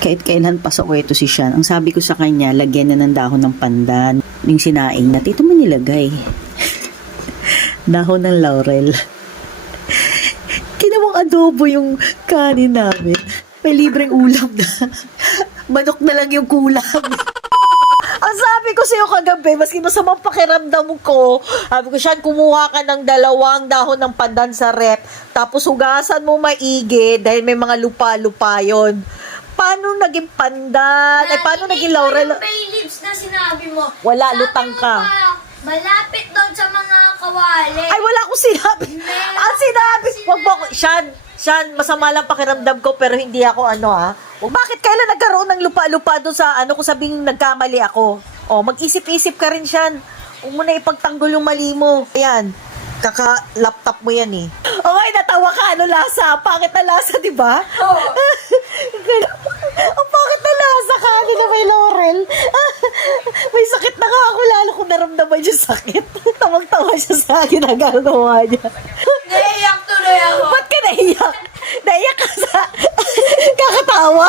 Kahit kailan pa sa kweto si Sean, ang sabi ko sa kanya, lagyan na ng dahon ng pandan. Yung sinaing na, ito mo nilagay. Dahon ng laurel. Kinawang adobo yung kanin namin. May libreng ulam na. Manok na lang yung kulang. Ang sabi ko sa'yo kagabi, maski masamang pakiramdam ko, sabi ko, Sean, kumuha ka ng 2 dahon ng pandan sa rep, tapos hugasan mo maigi, dahil may mga lupa-lupa yun. Paano naging pandan? Ay, paano naging laurel? Yung bay leaves na sinabi mo. Wala, Sabi lutang mo ka. pa, malapit doon sa mga kawali. Ay, wala akong sinabi. Ang sinabi, wag mo, Sean, masama lang pakiramdam ko, pero hindi ako O, bakit kailan nagkaroon ng lupa-lupa doon sa kung sabing nagkamali ako? O, mag-isip-isip ka rin, Sean. Huwag mo na ipagtanggol yung mali mo. Ayan, kaka-laptop mo yan eh. Okay, natawa ka. Ano lasa? Pangit na lasa, di ba? Oo. Ang pangit na lasa ka. Hindi na may laurel. May sakit na nga ako, lalo kung naramdaman yung sakit. Tawag-tawa siya sa akin ang gagawa niya. Naiyak tuloy ako. Ba't ka naiyak? Naiyak ka sa kakatawa?